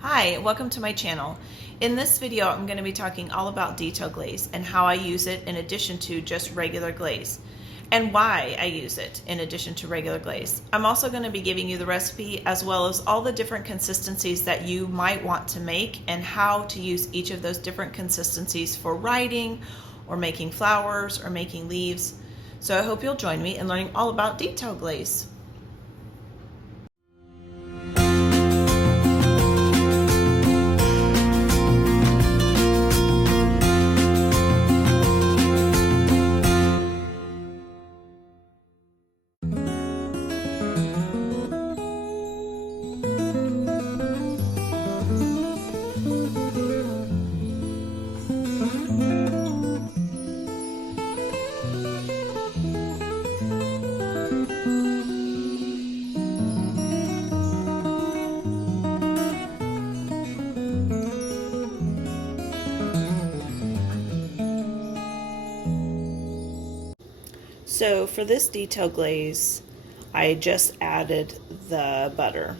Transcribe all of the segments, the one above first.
Hi, welcome to my channel. In this video, I'm going to be talking all about detail glaze and how I use it in addition to just regular glaze, and why I use it in addition to regular glaze. I'm also going to be giving you the recipe as well as all the different consistencies that you might want to make and how to use each of those different consistencies for writing or making flowers or making leaves. So I hope you'll join me in learning all about detail glaze. So for this detail glaze, I just added the butter.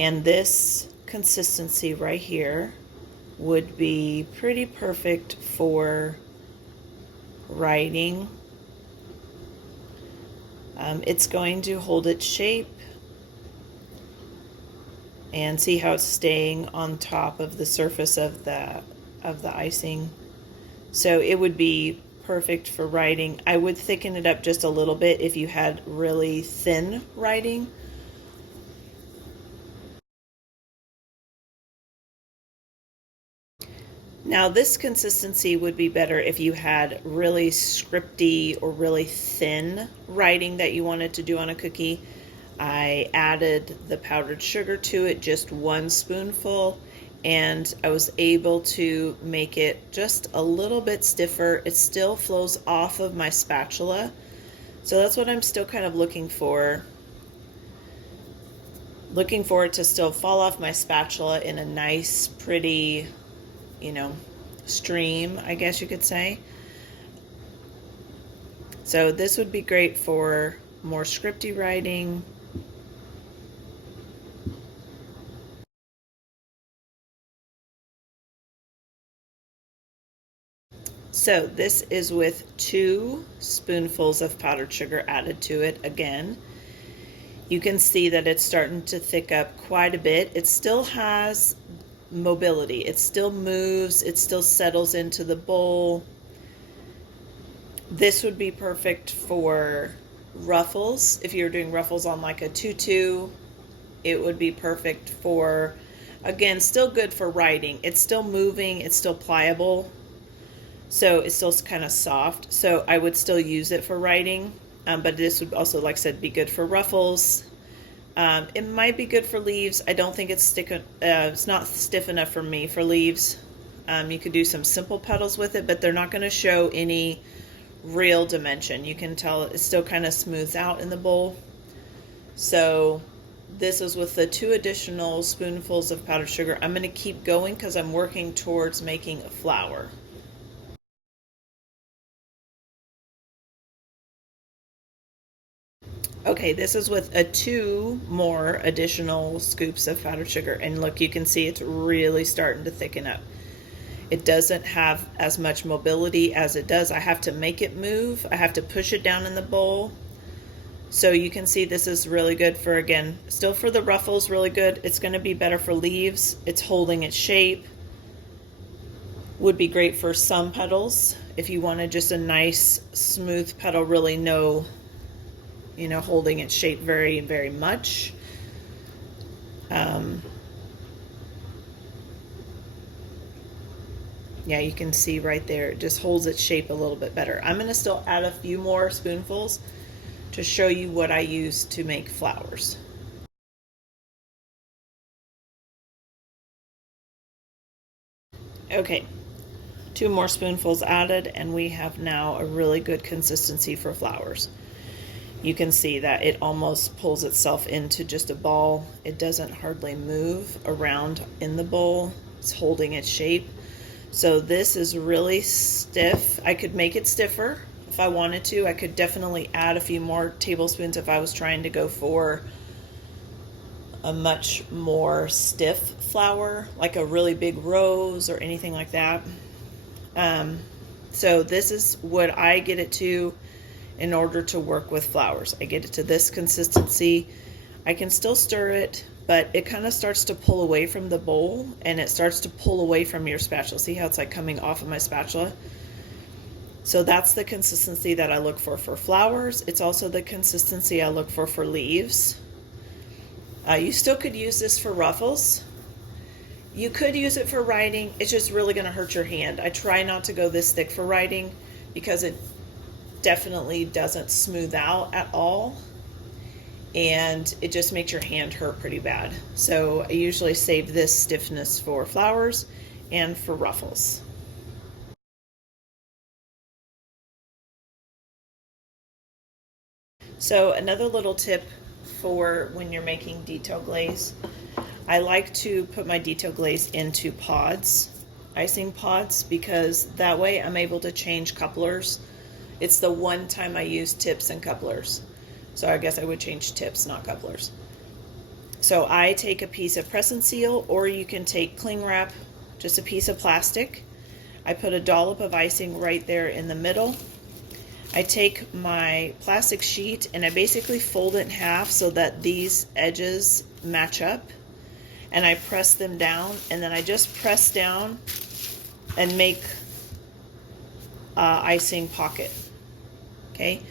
And this consistency right here would be pretty perfect for writing. It's going to hold its shape, and see how it's staying on top of the surface of the icing. So it would be perfect for writing. I would thicken it up just a little bit if you had really thin writing. Now this consistency would be better if you had really scripty or really thin writing that you wanted to do on a cookie. I added the powdered sugar to it, just 1 spoonful, and I was able to make it just a little bit stiffer. It still flows off of my spatula, so that's what I'm still kind of looking for. Looking for it to still fall off my spatula in a nice, pretty, stream, I guess you could say. So this would be great for more scripty writing. So this is with 2 spoonfuls of powdered sugar added to it again. You can see that it's starting to thick up quite a bit. It still has mobility. It still moves. It still settles into the bowl. This would be perfect for ruffles. If you're doing ruffles on like a tutu, it would be perfect for, again, still good for writing. It's still moving. It's still pliable. So it's still kind of soft. So I would still use it for writing. But this would also, like I said, be good for ruffles. It might be good for leaves. I don't think it's not stiff enough for me for leaves. You could do some simple petals with it, but they're not going to show any real dimension. You can tell it still kind of smooths out in the bowl. So this is with the 2 additional spoonfuls of powdered sugar. I'm going to keep going because I'm working towards making a flower. Okay, this is with 2 more additional scoops of powdered sugar, and look, you can see it's really starting to thicken up. It doesn't have as much mobility as it does. I have to make it move. I have to push it down in the bowl. So you can see this is really good for, again, still for the ruffles, really good. It's going to be better for leaves. It's holding its shape. Would be great for some petals if you wanted just a nice smooth petal, really holding its shape very, very much. Yeah, you can see right there, it just holds its shape a little bit better. I'm going to still add a few more spoonfuls to show you what I use to make flowers. Okay, 2 more spoonfuls added, and we have now a really good consistency for flowers. You can see that it almost pulls itself into just a ball. It doesn't hardly move around in the bowl. It's holding its shape. So this is really stiff. I could make it stiffer if I wanted to. I could definitely add a few more tablespoons if I was trying to go for a much more stiff flower, like a really big rose or anything like that. So this is what I get it to in order to work with flowers. I get it to this consistency. I can still stir it, but it kind of starts to pull away from the bowl, and it starts to pull away from your spatula. See how it's like coming off of my spatula? So that's the consistency that I look for flowers. It's also the consistency I look for leaves. You still could use this for ruffles. You could use it for writing. It's just really going to hurt your hand. I try not to go this thick for writing because it definitely doesn't smooth out at all, and it just makes your hand hurt pretty bad. So I usually save this stiffness for flowers and for ruffles. So another little tip for when you're making detail glaze, I like to put my detail glaze into pods, icing pods, because that way I'm able to change couplers. It's the one time I use tips and couplers. So I guess I would change tips, not couplers. So I take a piece of press and seal, or you can take cling wrap, just a piece of plastic. I put a dollop of icing right there in the middle. I take my plastic sheet and I basically fold it in half so that these edges match up, and I press them down, and then I just press down and make icing pocket. Okay.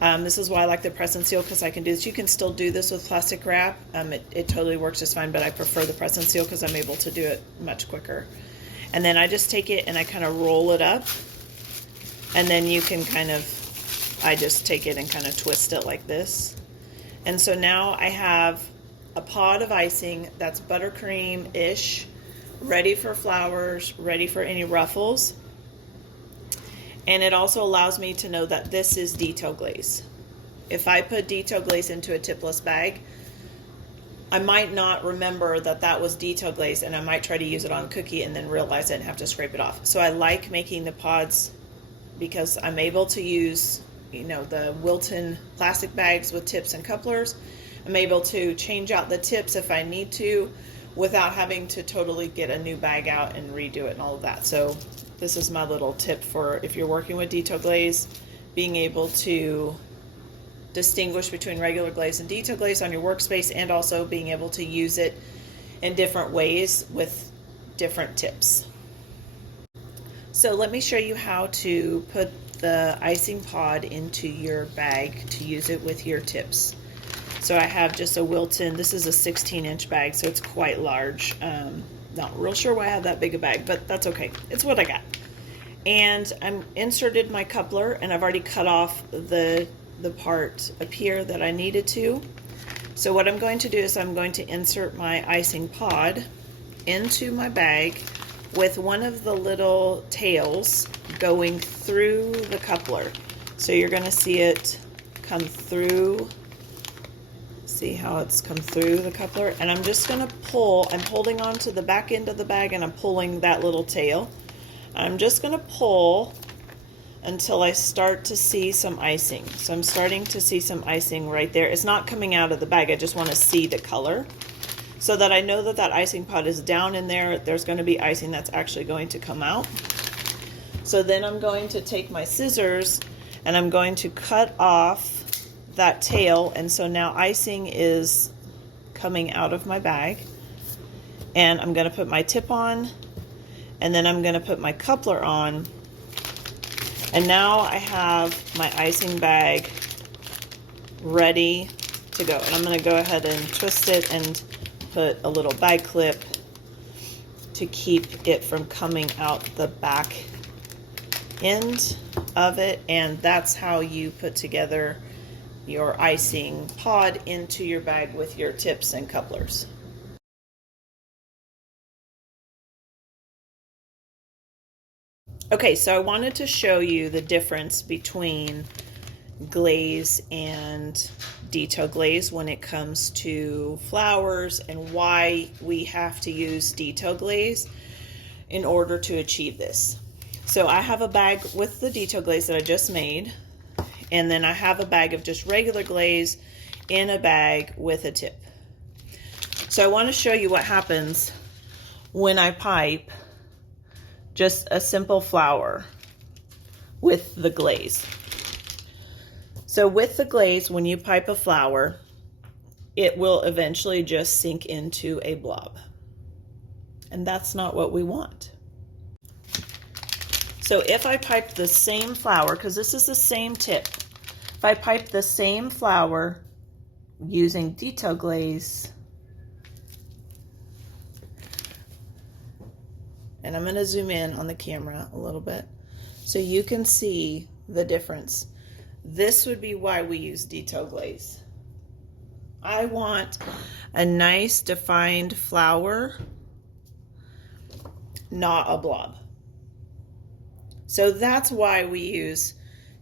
This is why I like the press and seal, because I can do this. You can still do this with plastic wrap. It totally works just fine, but I prefer the press and seal because I'm able to do it much quicker. And then I just take it and I kind of roll it up, and then you can I just take it and kind of twist it like this. And so now I have a pod of icing that's buttercream-ish, ready for flowers, ready for any ruffles. And it also allows me to know that this is detail glaze. If I put detail glaze into a tipless bag, I might not remember that that was detail glaze, and I might try to use it on a cookie and then realize it and have to scrape it off. So I like making the pods because I'm able to use, the Wilton plastic bags with tips and couplers. I'm able to change out the tips if I need to without having to totally get a new bag out and redo it and all of that. So this is my little tip for if you're working with detail glaze, being able to distinguish between regular glaze and detail glaze on your workspace, and also being able to use it in different ways with different tips. So let me show you how to put the icing pod into your bag to use it with your tips. So I have just a Wilton, this is a 16-inch bag, so it's quite large. Not real sure why I have that big a bag, but that's okay. It's what I got. And I'm inserted my coupler, and I've already cut off the part up here that I needed to. So what I'm going to do is I'm going to insert my icing pod into my bag with one of the little tails going through the coupler. So you're going to see it come through. See how it's come through the coupler? And I'm just going to pull. I'm holding on to the back end of the bag, and I'm pulling that little tail. I'm just going to pull until I start to see some icing. So I'm starting to see some icing right there. It's not coming out of the bag. I just want to see the color so that I know that that icing pod is down in there. There's going to be icing that's actually going to come out. So then I'm going to take my scissors and I'm going to cut off that tail, and so now icing is coming out of my bag. And I'm going to put my tip on, and then I'm going to put my coupler on, and now I have my icing bag ready to go. And I'm going to go ahead and twist it and put a little bag clip to keep it from coming out the back end of it. And that's how you put together your icing pod into your bag with your tips and couplers. Okay, so I wanted to show you the difference between glaze and detail glaze when it comes to flowers, and why we have to use detail glaze in order to achieve this. So I have a bag with the detail glaze that I just made, and then I have a bag of just regular glaze in a bag with a tip. So I want to show you what happens when I pipe just a simple flower with the glaze. So with the glaze, when you pipe a flower, it will eventually just sink into a blob. And that's not what we want. So if I pipe the same flower, because this is the same tip, if I pipe the same flower using detail glaze, and I'm going to zoom in on the camera a little bit so you can see the difference. This would be why we use detail glaze. I want a nice defined flower, not a blob. So that's why we use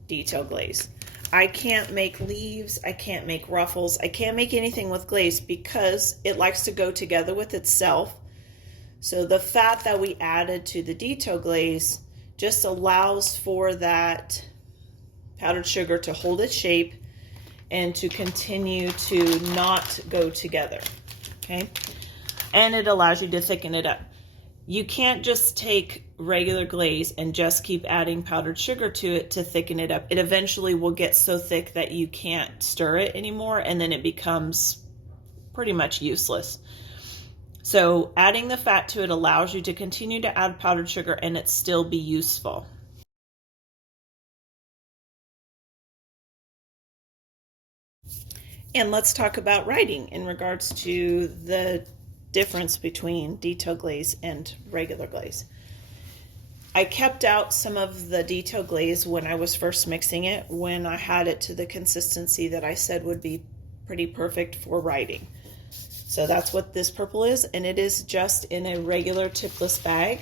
detail glaze. I can't make leaves, I can't make ruffles, I can't make anything with glaze because it likes to go together with itself. So the fat that we added to the detail glaze just allows for that powdered sugar to hold its shape and to continue to not go together, okay? And it allows you to thicken it up. You can't just take regular glaze and just keep adding powdered sugar to it to thicken it up. It eventually will get so thick that you can't stir it anymore, and then it becomes pretty much useless. So adding the fat to it allows you to continue to add powdered sugar and it still be useful. And let's talk about writing in regards to the difference between detail glaze and regular glaze. I kept out some of the detail glaze when I was first mixing it, when I had it to the consistency that I said would be pretty perfect for writing. So that's what this purple is, and it is just in a regular tipless bag,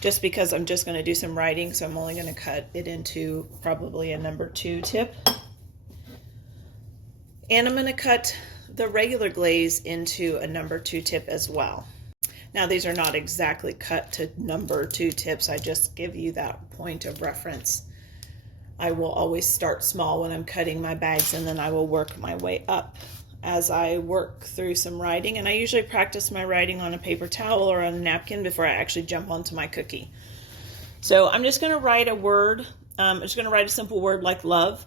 just because I'm just going to do some writing, so I'm only going to cut it into probably a number 2 tip. And I'm going to cut the regular glaze into a number 2 tip as well. Now these are not exactly cut to number 2 tips, I just give you that point of reference. I will always start small when I'm cutting my bags, and then I will work my way up as I work through some writing. And I usually practice my writing on a paper towel or on a napkin before I actually jump onto my cookie. So I'm just going to write a word. I'm just going to write a simple word like love.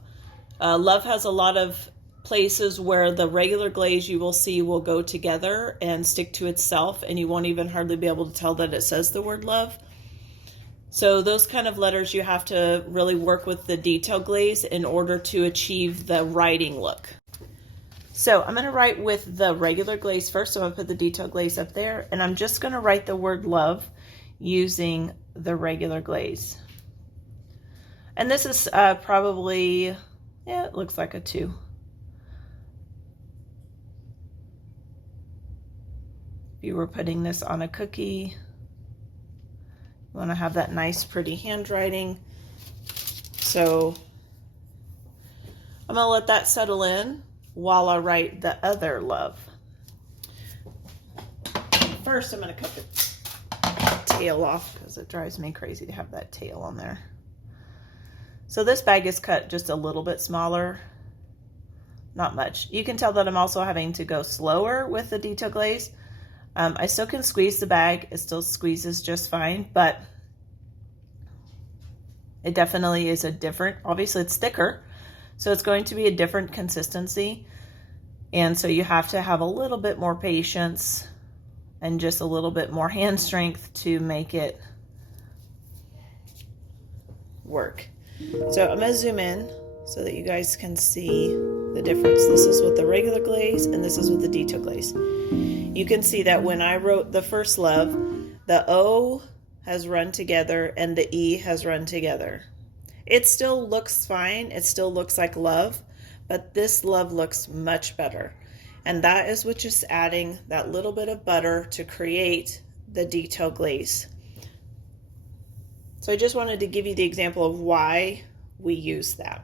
Love has a lot of places where the regular glaze you will see will go together and stick to itself, and you won't even hardly be able to tell that it says the word love. So those kind of letters you have to really work with the detail glaze in order to achieve the writing look. So I'm going to write with the regular glaze first, so I'm going to put the detail glaze up there, and I'm just going to write the word love using the regular glaze. And this is probably, yeah, it looks like a 2. If you were putting this on a cookie, you want to have that nice pretty handwriting. So I'm going to let that settle in while I write the other love. First, I'm going to cut the tail off because it drives me crazy to have that tail on there. So this bag is cut just a little bit smaller, not much. You can tell that I'm also having to go slower with the detail glaze. I still can squeeze the bag. It still squeezes just fine, but it definitely is a different, obviously it's thicker, so it's going to be a different consistency. And so you have to have a little bit more patience and just a little bit more hand strength to make it work. So I'm going to zoom in so that you guys can see the difference. This is with the regular glaze and this is with the detail glaze. You can see that when I wrote the first love, the O has run together and the E has run together. It still looks fine. It still looks like love, but this love looks much better. And that is with just adding that little bit of butter to create the detail glaze. So I just wanted to give you the example of why we use that.